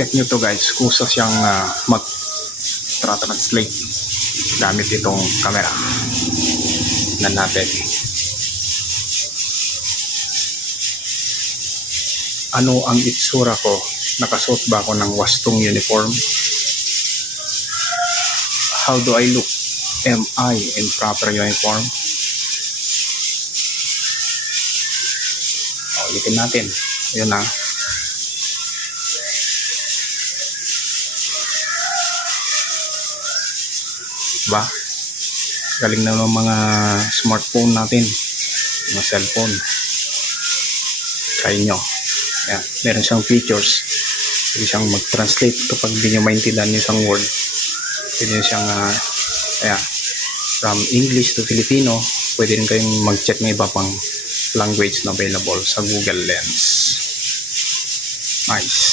check nyo to guys kung sa siyang uh, mag translate gamit itong camera na natin. Ano ang itsura ko? Nakasuot ba ako ng wastong uniform? How do I look? Am I in proper uniform? O, ulitin natin. Yun na Diba? Galing na ng mga smartphone natin. Mga cellphone. Try nyo. Ayan. Meron siyang features. Pwede siyang mag-translate kapag hindi nyo maintindihan yung isang word. Pwede nyo siyang uh, ayan, from English to Filipino. Pwede rin kayong mag-check ng iba pang language na available sa Google Lens. Nice.